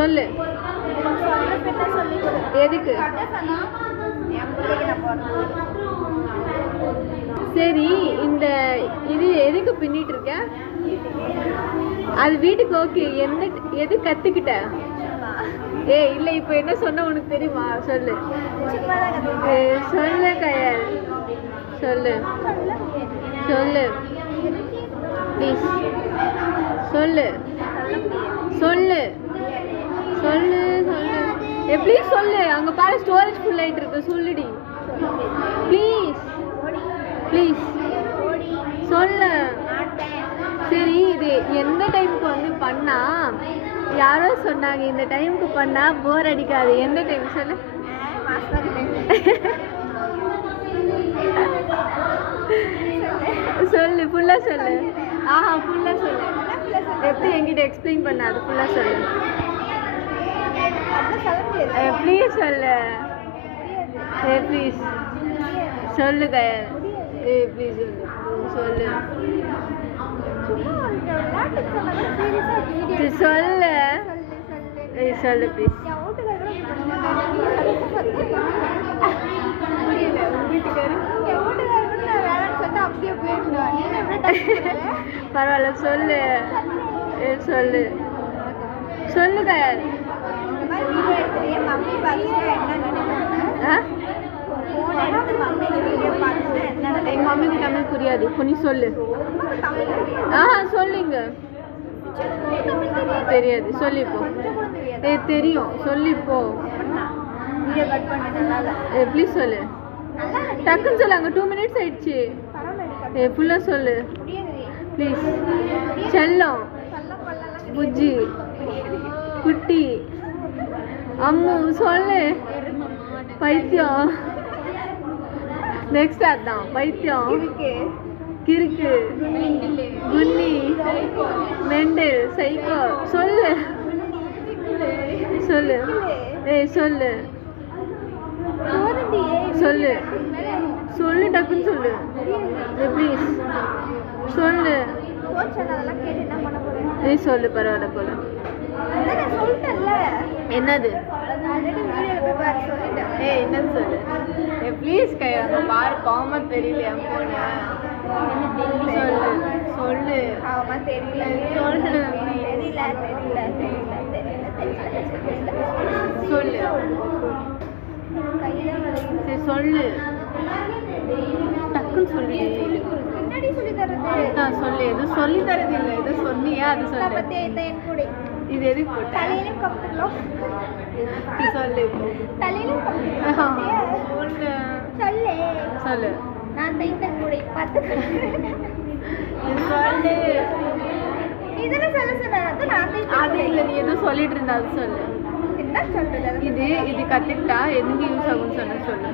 சொல்லு. எதுக்கு? சரி, இந்த இது எதுக்கு பின்னிட்டு இருக்க? அது வீட்டுக்கு ஓகே. எது கத்துக்கிட்ட? இல்ல, இப்ப என்ன சொன்ன உனக்கு தெரியுமா? சொல்லு. சொல்லு கயல், சொல்லு சொல்லு ப்ளீஸ். சொல்லு சொல்லு சொல்லு சொல்லு. ப்ளீஸ் சொல்லு. அங்க பாரு ஸ்டோரேஜ் ஃபுல் ஆயிட்டு இருக்கு. சொல்லுடி ப்ளீஸ் ப்ளீஸ் சொல்லு. சரி, இது எந்த டைமுக்கு வந்து பண்ணா? யாரோ சொன்னாங்க இந்த டைமுக்கு பண்ணா போர் அடிக்காது. எந்த டைம் சொல்லு? சொல்லு, ஃபுல்லா சொல்லு. ஃபுல்லா சொல்லு. எப்படி என்கிட்ட எக்ஸ்பிளைன் பண்ணாது? ஃபுல்லா சொல்லு ப்ளீஸ். சொல்லு ப்ளீஸ். சொல்லு கயல். ப்ளீஸ் சொல்லு சொல்லு சொல்லு ப்ளீஸ். பரவாயில்ல, சொல்லு சொல்லு சொல்லு கயல். எங்க மம்மிக்கு தமிழ் புரியாது. நீ சொல்லு. சொல்லுங்க. தெரியாது. சொல்லி இப்போ. தெரியும். சொல்லி இப்போ. ப்ளீஸ் சொல்லு. டக்குன்னு சொல்லு. அங்கே 2 minutes ஆயிடுச்சு. ஃபுல்லா சொல்லு ப்ளீஸ். செல்லம், புஜ்ஜி, குட்டி, அம்மு சொல்லு. பைத்தியம். நெக்ஸ்ட் அதான் பைத்தியம். கிறுக்கு, குன்னி, மெண்டல், சைக்கோ. சொல்லு சொல்லு சொல்லு சொல்லு சொல்லு. டக்குன்னு சொல்லு ப்ளீஸ். சொல்லு சொல்லு. பரவாயில்ல போல. என்னது? என்னது சொல்லு ப்ளீஸ். கையாங்க பாரு, காமன் தெரியல என் போன. சொல்லு சொல்லு சொல்லு சொல்லு. சரி சொல்லு. டக்குன்னு சொல்லு. சொல்லு. எதுவும் சொல்லி தரது இல்லை. எதுவும் சொன்னியா அது சொல்லு. இது எதுக்கு போட்ட? சொல்லு சொல்லு. அது இல்லை, நீ எதுவும் சொல்லிட்டு இருந்தா அது சொல்லு. இது கத்துக்கிட்டா எதுக்கு யூஸ் ஆகும்னு சொன்ன சொல்லு.